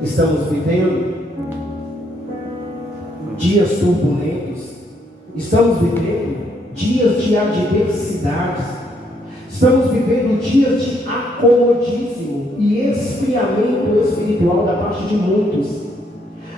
Estamos vivendo dias turbulentos, estamos vivendo dias de adversidades, estamos vivendo dias de acomodismo e esfriamento espiritual da parte de muitos,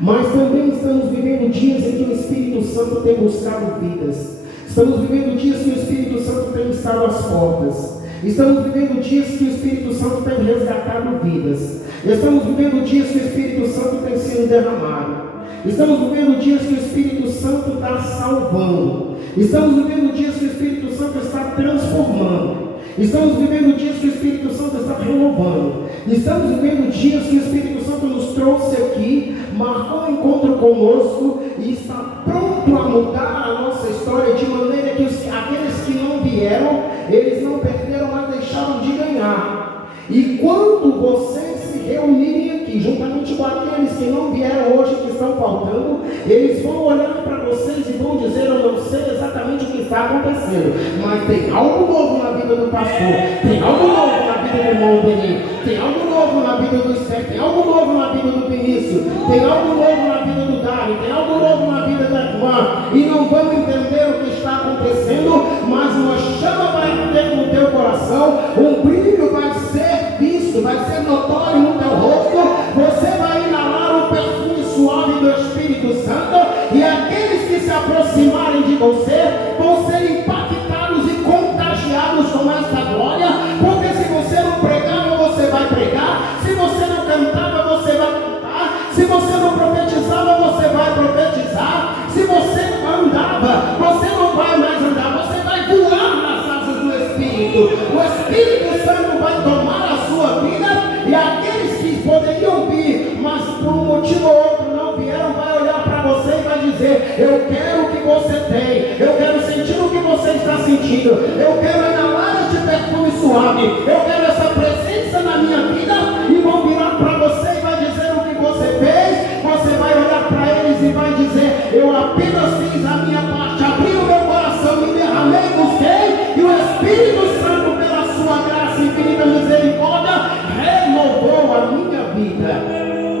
mas também estamos vivendo dias em que o Espírito Santo tem buscado vidas, estamos vivendo dias que o Espírito Santo tem estado às portas, estamos vivendo dias que o Espírito Santo tem resgatado vidas, estamos vivendo dias que o Espírito Santo tem sido derramado, estamos vivendo dias que o Espírito Santo está salvando, estamos vivendo dias que o Espírito Santo está transformando, estamos vivendo dias que o Espírito Santo está renovando, estamos vivendo dias que o Espírito Santo nos trouxe aqui, marcou um encontro conosco e está pronto a mudar a nossa história de maneira que aqueles que não vieram, eles não perderam, mas deixaram de ganhar. E quando vocês se reunirem aqui, juntamente com aqueles que não vieram hoje, que estão faltando, eles vão olhar para vocês e vão dizer: eu não sei exatamente o que está acontecendo, mas tem algo novo na vida do pastor, tem algo novo na vida do irmão Benin, tem algo novo na vida do Esther, tem algo novo na vida do Vinícius, tem algo novo na vida do Dário, tem algo novo na vida da irmã, e não vamos entender o que está acontecendo, mas uma chama vai arder no teu coração, um brilho vai ser visto, vai ser notório no teu rosto, você vai inalar o perfume suave do Espírito Santo, e aqueles que se aproximarem de você vão ser impactados e contagiados com esta glória, porque se você não pregava, você vai pregar, se você não cantava, você vai cantar, se você não profetizava, você vai profetizar, se você não andava, você não vai mais andar, você vai voar nas asas do Espírito, o Espírito Santo vai tomar a sua vida, e aqueles que poderiam vir, mas por um motivo ou outro não vieram, vai olhar para você e vai dizer: eu quero o que você tem, eu quero sentir o que você está sentindo, eu quero inalar este perfume suave, eu quero essa presença na minha vida, e vão virar para você e vai dizer o que você fez, você vai olhar para eles e vai dizer: eu apenas fiz a minha parte, abri o meu coração, me derramei, busquei, e o Espírito Santo, pela sua graça e infinita misericórdia, renovou a minha vida.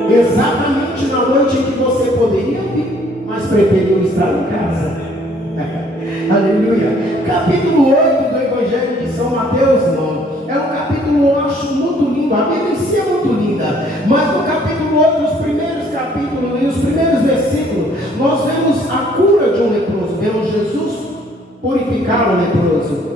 Exatamente na noite em que você poderia vir, mas preferiu estar em casa. Aleluia. Capítulo 8 do Evangelho de São Mateus, irmão, é um capítulo, eu acho muito lindo. A Bíblia em si é muito linda, mas no capítulo 8, nos primeiros capítulos e os primeiros versículos, nós vemos a cura de um leproso, vemos Jesus purificar o leproso.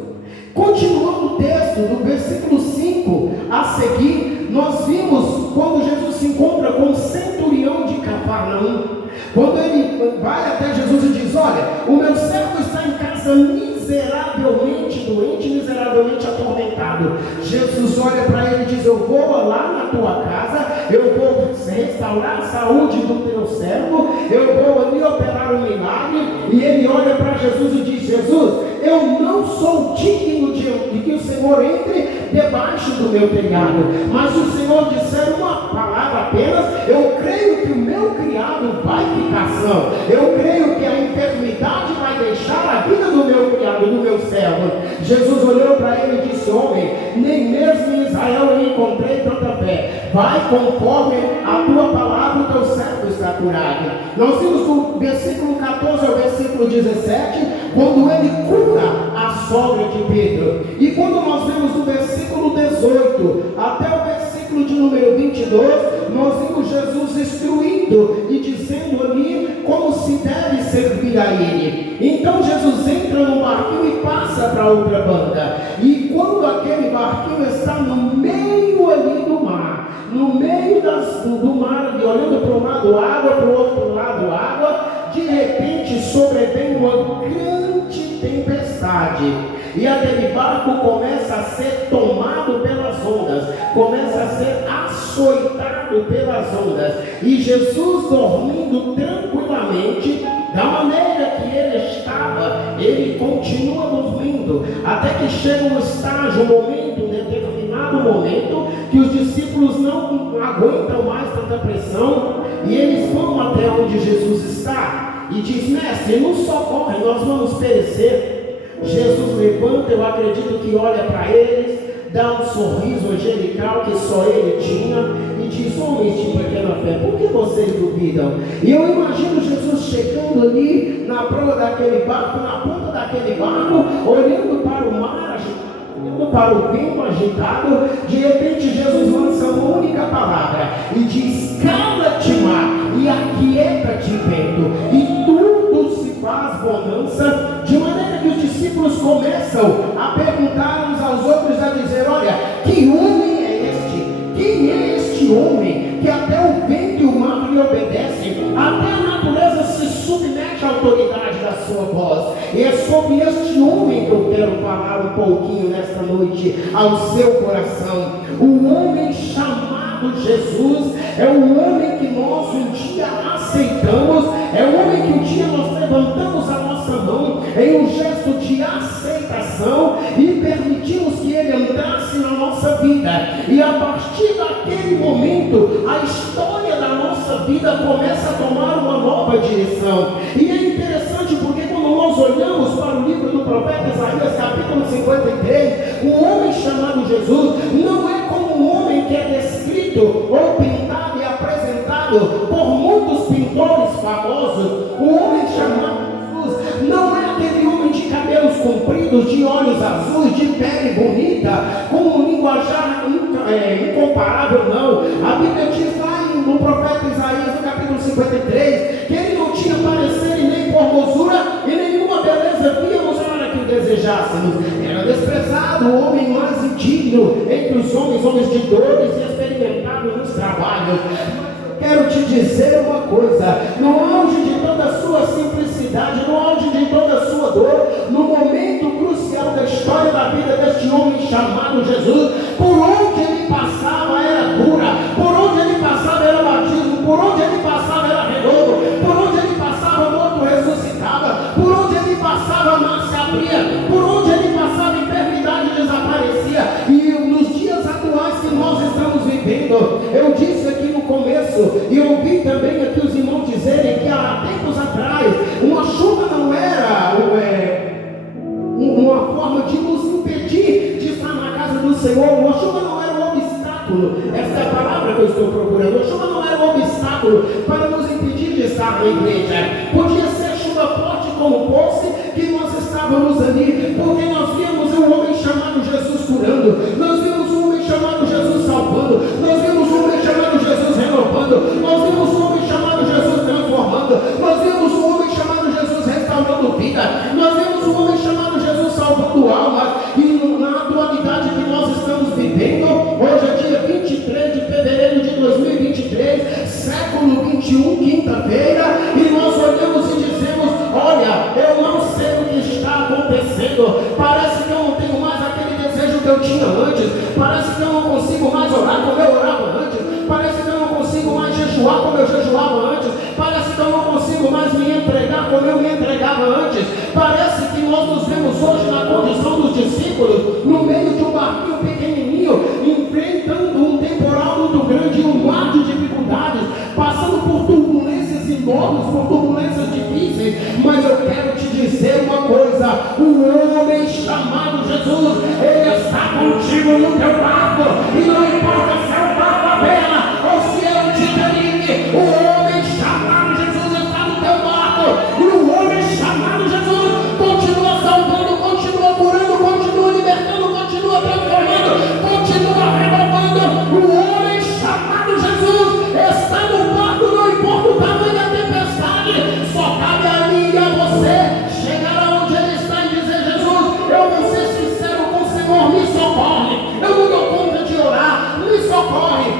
Continuando o texto, do versículo 5 a seguir, nós vimos quando Jesus se encontra com o centurião de Cafarnaum. Quando ele vai até Jesus e diz: olha, o meu servo está em casa miseravelmente doente, miseravelmente atormentado. Jesus olha para ele e diz: eu vou lá na tua casa, eu vou restaurar a saúde do teu servo, eu vou ali operar um milagre. E ele olha para Jesus e diz: Jesus, eu não sou digno de que o Senhor entre debaixo do meu telhado, mas se o Senhor disser uma palavra apenas, eu creio que o meu criado vai ficar são, eu creio que a enfermidade vai deixar a vida do meu criado, do meu servo. Jesus olhou para ele e disse: homem, nem mesmo em Israel eu encontrei tanta fé, vai conforme a tua palavra, o teu servo está curado. Nós vimos do versículo 14 ao versículo 17, quando ele cura a sogra de Pedro, e quando nós vemos do versículo 18 até o versículo de número 22, nós vimos Jesus instruindo e dizendo ali como se deve servir a ele. Então Jesus entra no barquinho e passa para outra banda, e quando aquele barquinho está no meio ali do mar, no meio do mar, ali, olhando para um lado água, para o outro lado água, de repente sobrevém uma grande tempestade, e aquele barco começa a ser tomado pelas ondas, começa a ser açoitado pelas ondas, e Jesus, dormindo tranquilamente, da maneira que ele estava, ele continua dormindo, até que chega um estágio, um momento, um determinado momento, que os discípulos não aguentam mais tanta pressão, e eles vão até onde Jesus está, e diz: mestre, nos socorre, nós vamos perecer. Jesus levanta, eu acredito que olha para eles, dá um sorriso angelical que só ele tinha e diz: homens de pequena fé, por que vocês duvidam? E eu imagino Jesus chegando ali na proa daquele barco, na ponta daquele barco, olhando para o mar, olhando para o vento agitado. De repente Jesus lança uma única palavra e diz: cala-te mar e aquieta-te vento, e tudo se faz bonança, de maneira que os discípulos começam a perguntar uns aos outros, a dizer: olha, que homem é este? Quem é este homem que até o vento e o mar lhe obedecem, até a natureza se submete à autoridade da sua voz? E é sobre este homem que eu quero falar um pouquinho nesta noite ao seu coração. O homem chamado Jesus é o homem que nós um dia aceitamos, é o homem que um dia nós levantamos a nossa mão em um gesto de aceitação e permitimos que ele entrasse na nossa vida, e a partir daquele momento a história da nossa vida começa a tomar uma nova direção. E é interessante porque quando nós olhamos para o livro do profeta Isaías, capítulo 53, um homem chamado Jesus não é como um homem que é descrito ou pintado e apresentado por muitos pintores famosos. O homem chamado Jesus não é aquele homem de cabelos compridos, de olhos azuis, de pele bonita, com um linguajar incomparável, não. A Bíblia diz lá no profeta Isaías, no capítulo 53, que ele não tinha parecer e nem formosura e nenhuma beleza víamos a hora que o desejássemos. Era desprezado, o homem mais indigno entre os homens, homens de dores e experimentados nos trabalhos. Quero te dizer uma coisa: no auge de toda a sua simplicidade, no auge de toda a sua dor, no momento crucial da história da vida deste homem chamado Jesus, por onde ele passava era cura, por onde ele passava era batismo, por onde ele passava era renovo, por onde ele passava morto ressuscitava, por onde ele passava mar se abria, por onde ele passava enfermidade desaparecia. E nos dias atuais que nós estamos vivendo, eu disse aqui no começo, e ouvi também aqui os irmãos dizerem que há tempos atrás uma chuva não era uma forma de nos impedir de estar na casa do Senhor. Uma chuva não era um obstáculo, essa é a palavra que eu estou procurando. Uma chuva não era um obstáculo para nos impedir de estar na igreja. Podia ser chuva forte como fosse, que nós estávamos ali, porque nós víamos um homem chamado Jesus curando, nós vimos um homem chamado Jesus salvando, nós vimos um homem chamado Jesus renovando, nós vimos um homem chamado Jesus transformando, nós vimos um homem chamado Jesus restaurando vida, nós vimos um homem chamado Jesus salvando almas. E na atualidade que nós estamos vivendo, hoje é dia 23 de fevereiro de 2023, século 21, quinta-feira, e nós olhamos e dizemos: olha, eu não sei o que está acontecendo, parece que eu não tenho mais aquele desejo que eu tinha antes, parece que eu não consigo mais orar como eu orava antes, parece que eu não consigo mais jejuar como eu jejuava antes, parece que eu não consigo mais me entregar como eu me entregava antes, parece que nós nos vemos hoje na condição dos discípulos, no meio de um barquinho pequenininho, enfrentando um temporal muito grande e um mar de dificuldades, passando por turbulências enormes, por turbulências difíceis. Mas eu quero te dizer uma coisa: o homem chamado Jesus, ele está contigo no teu barco, e não importa se é o barco à vela ou se é o Titanic, o homem chamado Jesus está no teu barco, e o homem chamado Jesus continua salvando, continua curando, continua libertando, continua transformando, continua renovando. O homem chamado Jesus está no barco, não importa o tamanho da tempestade. Só cabe a mim e a você chegar aonde ele está e dizer: Jesus, eu vou ser sincero com o Senhor, me socorre, eu não dou conta de orar, me socorre,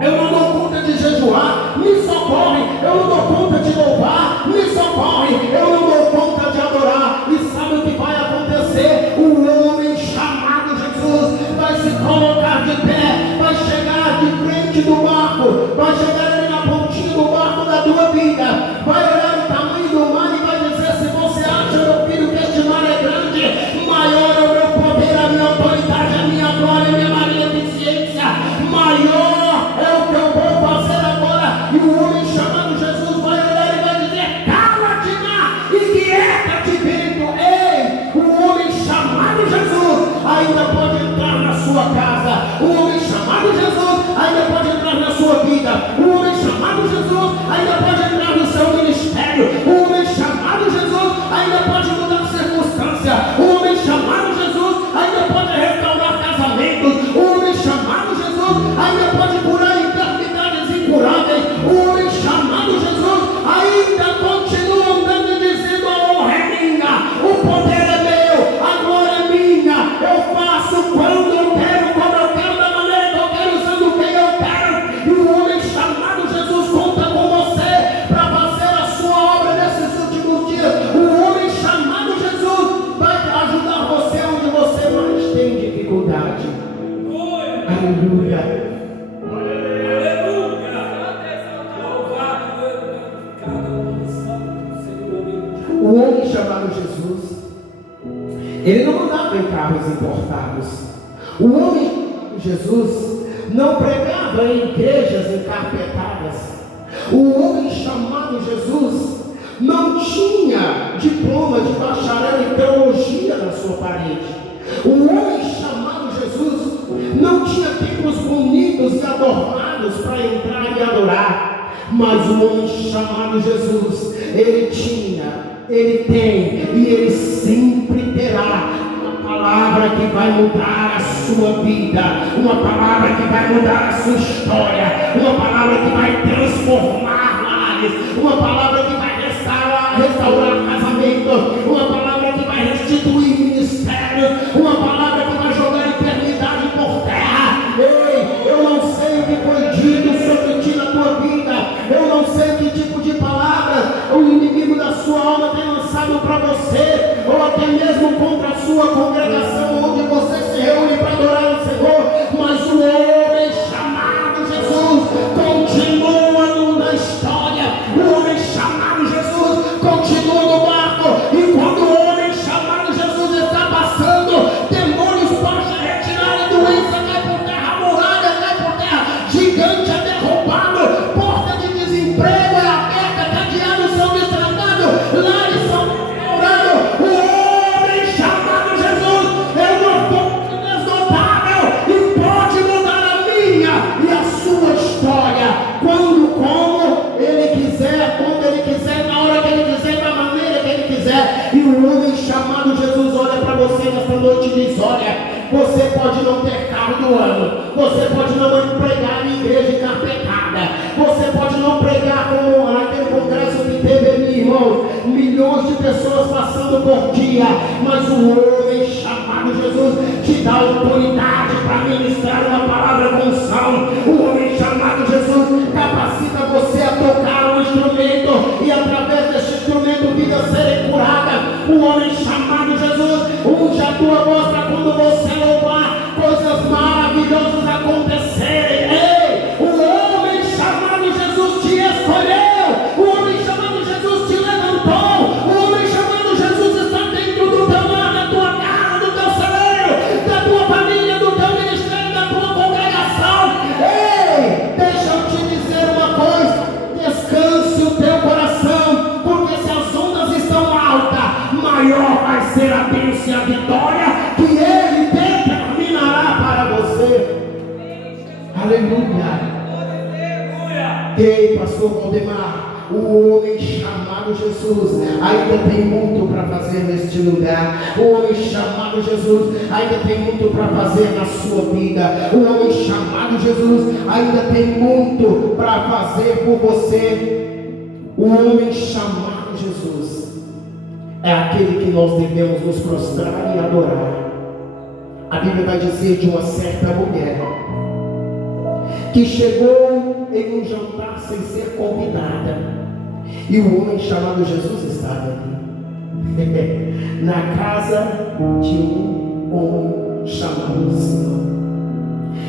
eu não dou conta de jejuar, me socorre, eu não dou conta de louvar, me socorre, eu não dou conta de adorar. E sabe o que vai acontecer? O homem chamado Jesus vai se colocar de pé, vai chegar de frente do barco, vai chegar ali na pontinha do barco da tua vida, vai olhar o tamanho do mar e vai dizer: se você acha, meu filho, que este mar é grande, maior é o meu poder, a minha autoridade, a minha glória, a minha magnificência, maior é o que eu vou fazer agora. E o homem chamado Jesus vai olhar e vai dizer: cala-te mar e quieta-te vento. Ei, o homem chamado Jesus ainda pode entrar na sua Ele não andava em carros importados. O homem Jesus não pregava em igrejas encarpetadas. O homem chamado Jesus não tinha diploma de bacharel em teologia na sua parede. O homem chamado Jesus não tinha templos bonitos e adornados para entrar e adorar. Mas o homem chamado Jesus, ele tinha, ele tem e ele sempre terá uma palavra que vai mudar a sua vida, uma palavra que vai mudar a sua história, uma palavra que vai transformar lares, uma palavra que vai restaurar casamento, uma palavra que vai restituir ministérios, uma palavra que vai jogar a eternidade por terra. Ei, eu não sei o que foi dito sobre ti na tua vida, eu não sei que tipo de palavra o inimigo da sua alma tem lançado para você, ou até mesmo contra a sua congregação, onde você se reúne para adorar o Senhor, mas o homem chamado Jesus continua na história, o homem chamado Jesus continua no barco, e quando o homem chamado Jesus está passando, demônios podem se retirar, doença cai por terra, muralha cai por terra, gigante é derrubado, porta de desemprego é aberta, cadeados são destratados, lares são restaurados. O homem chamado Jesus é uma fonte inesgotável e pode mudar a minha e a sua história, quando, como ele quiser, quando ele quiser, na hora que ele quiser, da maneira que ele quiser. E o homem chamado Jesus olha para você nesta noite e diz: olha, você pode não ter carro do ano, você pode não pregar em igreja encarpetada, você pode não pregar como aquele congresso que teve ali, irmãos, milhões de pessoas passando por dia, mas o homem chamado Jesus te dá autoridade para ministrar uma palavra com unção. O homem chamado Jesus capacita você a tocar um instrumento e através desse instrumento vidas serem curadas. O homem chamado Jesus unge a tua voz para quando você louvar, coisas maravilhosas acontecerem. Ei, o homem chamado Jesus te escolheu, o homem chamado Jesus te levantou, o homem chamado Jesus está dentro do teu lar, da tua casa, do teu celeiro, da tua família, do teu ministério, da tua congregação. Ei, deixa eu te dizer uma coisa, descanse o teu coração, porque se as ondas estão altas, maior vai ser a bênção e a vitória que ele determinará para você. Aleluia. Ei, pastor Valdemar, o homem chamado Jesus ainda tem muito para fazer neste lugar. O homem chamado Jesus ainda tem muito para fazer na sua vida. O homem chamado Jesus ainda tem muito para fazer por você. O homem chamado Jesus é aquele que nós devemos nos prostrar e adorar. A Bíblia vai dizer de uma certa mulher que chegou em um jantar sem ser convidada, e o homem chamado Jesus estava ali, na casa de um homem chamado Simão.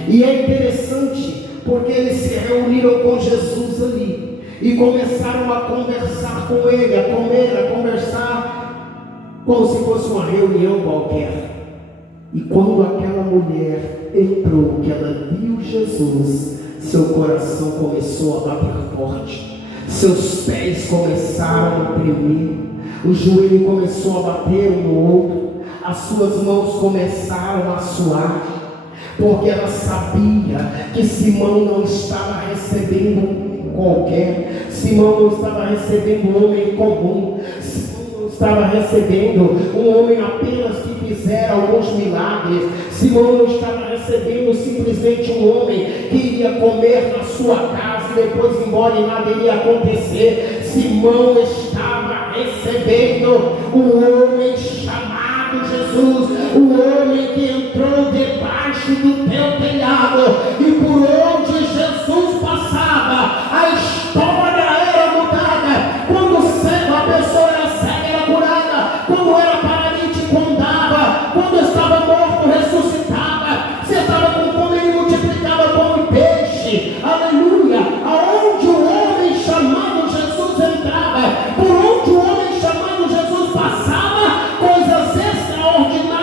E é interessante porque eles se reuniram com Jesus ali e começaram a conversar com ele, a comer, a conversar como se fosse uma reunião qualquer. E quando aquela mulher entrou, que ela viu Jesus, seu coração começou a bater forte, seus pés começaram a tremer, o joelho começou a bater um no outro, as suas mãos começaram a suar, porque ela sabia que Simão não estava recebendo um homem qualquer, Simão não estava recebendo um homem comum, Simão não estava recebendo um homem apenas que fizera alguns milagres, Simão não estava recebendo simplesmente um homem que iria comer na sua casa e depois ir embora e nada iria acontecer. Simão estava recebendo o homem chamado Jesus, o homem que entrou debaixo do teu telhado, e por onde Jesus passava, a história era mudada. Quando a pessoa era cega, era curada. Quando era paralítico, andava. Quando estava morto, ressuscitava. Se estava com fome, ele multiplicava pão e peixe. Aleluia. Aonde o homem chamado Jesus entrava, por onde o homem chamado Jesus passava, coisas extraordinárias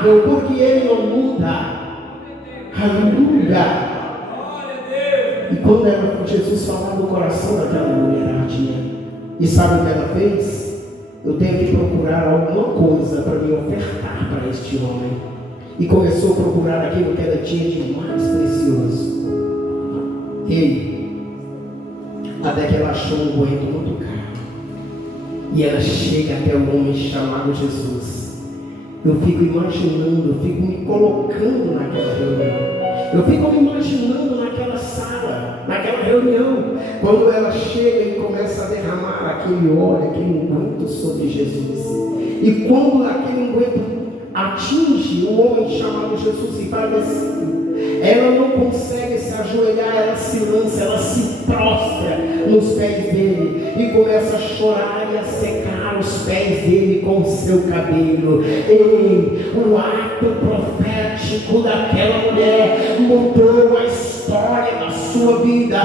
imutável, porque Ele não muda. Aleluia. E quando Jesus falava no coração daquela mulheradinha, e sabe o que ela fez? Eu tenho que procurar alguma coisa para me ofertar para este homem. E começou a procurar aquilo que ela tinha de mais precioso. Até que ela achou um unguento muito caro. E ela chega até o homem chamado Jesus. Eu fico imaginando, eu fico me colocando naquela reunião. Eu fico me imaginando naquela sala, naquela reunião, quando ela chega e começa a derramar aquele óleo, aquele unguento sobre Jesus. E quando aquele unguento atinge o homem chamado Jesus e vai descendo, ela não consegue se ajoelhar, ela se lança, ela se prostra nos pés dele e começa a chorar e a secar os pés dele com o seu cabelo. O ato profético daquela mulher mudou a história da sua vida.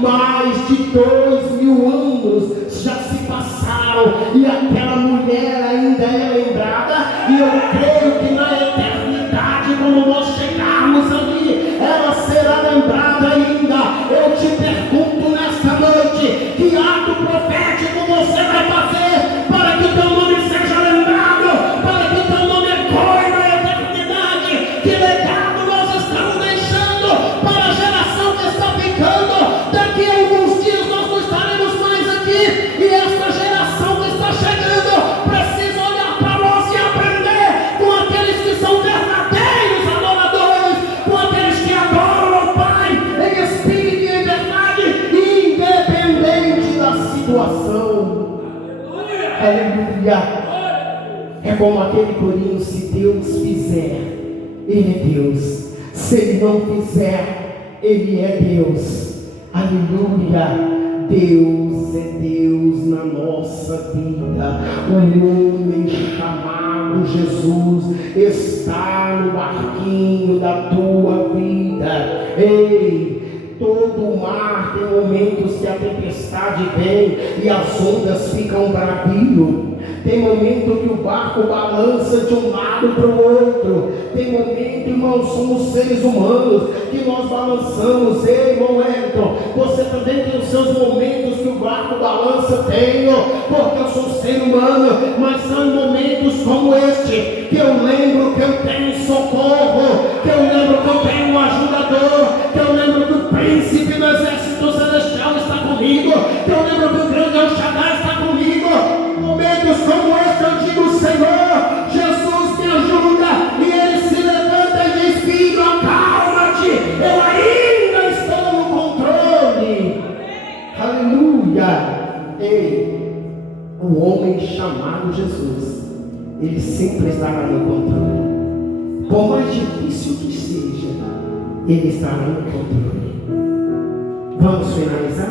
Mais de 2000 anos já se passaram e aquela mulher ainda é lembrada, e eu creio que na eternidade, quando nós chegarmos ali, ela será lembrada ainda. Eu te pergunto nesta noite, que ato profético você vai fazer para que o teu nome seja lembrado, para que o teu nome ecoe na eternidade? Que legado nós estamos deixando para a geração que está ficando? Daqui a alguns dias nós não estaremos mais aqui, e esta geração que está chegando precisa olhar para nós e aprender com aqueles que são verdadeiros adoradores, com aqueles que adoram o Pai em espírito e em verdade, independente da situação. Aleluia. É como aquele corinho: se Deus fizer, Ele é Deus. Se Ele não fizer, Ele é Deus. Aleluia. Deus é Deus na nossa vida. O homem chamado Jesus está no barquinho da tua vida. Todo o mar tem momentos que a tempestade vem e as ondas ficam bravios. Tem momento que o barco balança de um lado para o outro. Tem momento, irmãos, somos seres humanos, que nós balançamos. Irmão Wellington, você também tem os seus momentos que o barco balança. Tenho, porque eu sou ser humano. Mas são momentos como este que eu lembro que eu tenho socorro, que eu lembro que eu tenho um ajudador, que eu lembro que o príncipe do exército celestial está comigo, que eu lembro que o grande El Shaddai está comigo. Momentos como este eu digo: Senhor, Jesus me ajuda. E Ele se levanta e diz: filho, acalma-te, eu ainda estou no controle. Aleluia. O homem chamado Jesus, ele sempre estará no controle. Por mais difícil que seja, Ele estará no controle. Vamos finalizar?